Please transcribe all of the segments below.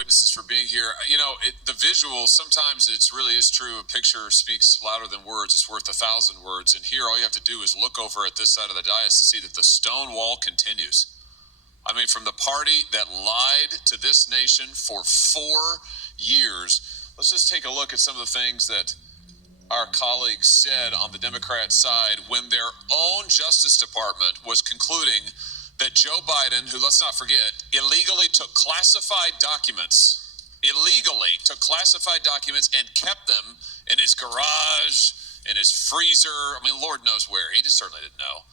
witnesses for being here. The visual, sometimes it really is true. A picture speaks louder than words. It's worth 1,000 words. And here, all you have to do is look over at this side of the dais to see that the stone wall continues. I mean, from the party that lied to this nation for 4 years. Let's just take a look at some of the things that our colleagues said on the Democrat side when their own Justice Department was concluding that Joe Biden, who, let's not forget, illegally took classified documents and kept them in his garage, in his freezer. I mean, Lord knows where. He just certainly didn't know.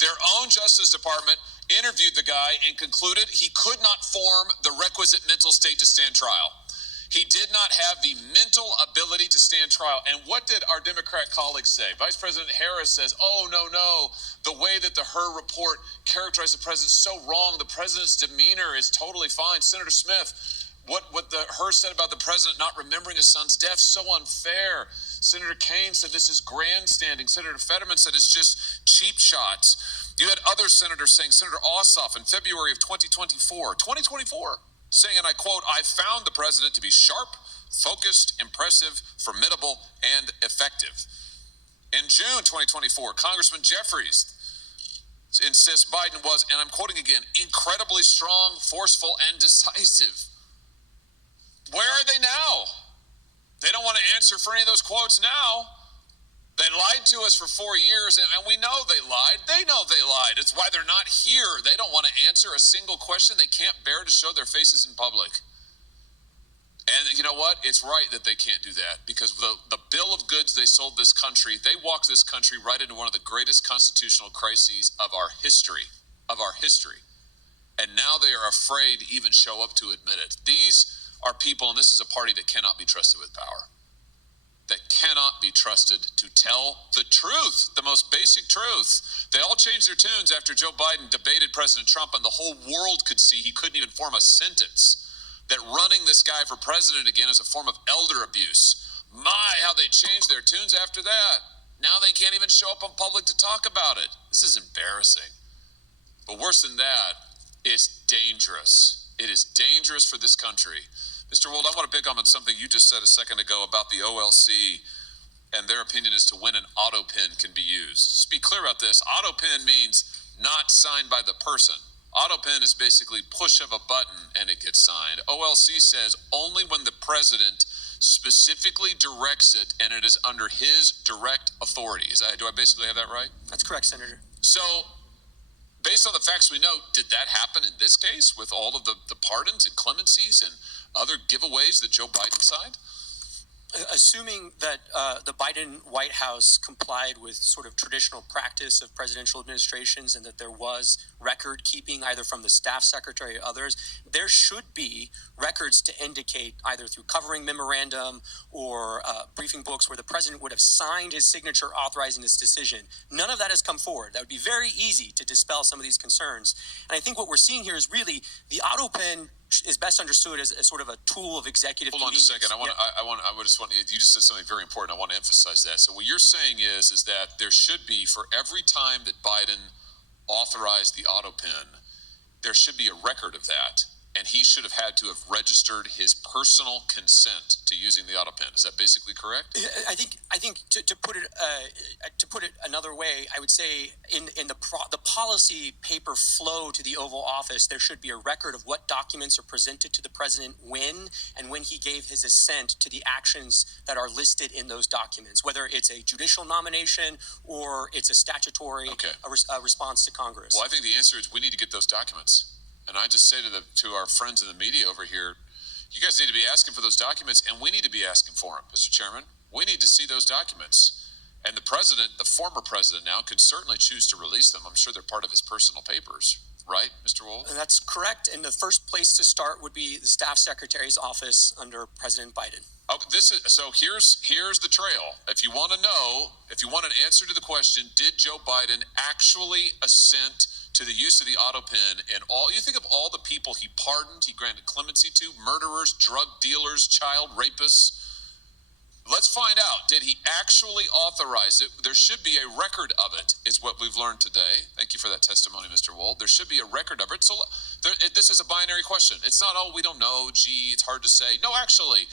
Their own Justice Department interviewed the guy and concluded he could not form the requisite mental state to stand trial. He did not have the mental ability to stand trial. And what did our Democrat colleagues say? Vice President Harris says, oh, no, the way that the Hur report characterized the president is so wrong. The president's demeanor is totally fine. Senator Smith, what the Hur said about the president not remembering his son's death, so unfair. Senator Kaine said this is grandstanding. Senator Fetterman said it's just cheap shots. You had other senators saying, Senator Ossoff in February of 2024, saying, and I quote, I found the president to be sharp, focused, impressive, formidable, and effective. In June 2024, Congressman Jeffries insists Biden was, and I'm quoting again, incredibly strong, forceful, and decisive. Where are they now? They don't want to answer for any of those quotes now. They lied to us for 4 years, and we know they lied. They know they lied. It's why they're not here. They don't want to answer a single question. They can't bear to show their faces in public. And you know what? It's right that they can't do that, because the bill of goods they sold this country, they walked this country right into one of the greatest constitutional crises of our history. And now they are afraid to even show up to admit it. These are people, and this is a party that cannot be trusted with power. That cannot be trusted to tell the truth, the most basic truth. They all changed their tunes after Joe Biden debated President Trump, and the whole world could see he couldn't even form a sentence. That running this guy for president again is a form of elder abuse. My, how they changed their tunes after that. Now they can't even show up in public to talk about it. This is embarrassing. But worse than that, it's dangerous. It is dangerous for this country. Mr. Wold, I want to pick up on something you just said a second ago about the OLC and their opinion as to when an Autopen can be used. Just be clear about this. Autopen means not signed by the person. Autopen is basically push of a button and it gets signed. OLC says only when the president specifically directs it and it is under his direct authority. Do I basically have that right? That's correct, Senator. So, based on the facts we know, did that happen in this case with all of the pardons and clemencies and other giveaways that Joe Biden signed? Assuming that the Biden White House complied with sort of traditional practice of presidential administrations and that there was record keeping either from the staff secretary or others, there should be records to indicate either through covering memorandum or briefing books where the president would have signed his signature authorizing this decision. None of that has come forward. That would be very easy to dispel some of these concerns. And I think what we're seeing here is really the Autopen is best understood as a sort of a tool of executive convenience. Hold on a second. You just said something very important. I want to emphasize that. So what you're saying is that there should be, for every time that Biden authorized the Autopen, there should be a record of that. And he should have had to have registered his personal consent to using the Autopen. Is that basically correct? I think to put it another way, I would say in the policy paper flow to the Oval Office, there should be a record of what documents are presented to the president when he gave his assent to the actions that are listed in those documents, whether it's a judicial nomination or it's a statutory response to Congress. Well, I think the answer is we need to get those documents. And I just say to our friends in the media over here, you guys need to be asking for those documents, and we need to be asking for them, Mr. Chairman. We need to see those documents. And the president, the former president now, could certainly choose to release them. I'm sure they're part of his personal papers. Right, Mr. Wold? And that's correct. And the first place to start would be the staff secretary's office under President Biden. So here's the trail. If you want an answer to the question, did Joe Biden actually assent to the use of the Autopen and you think of all the people he pardoned, he granted clemency to, murderers, drug dealers, child rapists. Let's find out. Did he actually authorize it? There should be a record of it, is what we've learned today. Thank you for that testimony, Mr. Wold. There should be a record of it. So this is a binary question. It's not, oh, we don't know. Gee, it's hard to say. No, actually,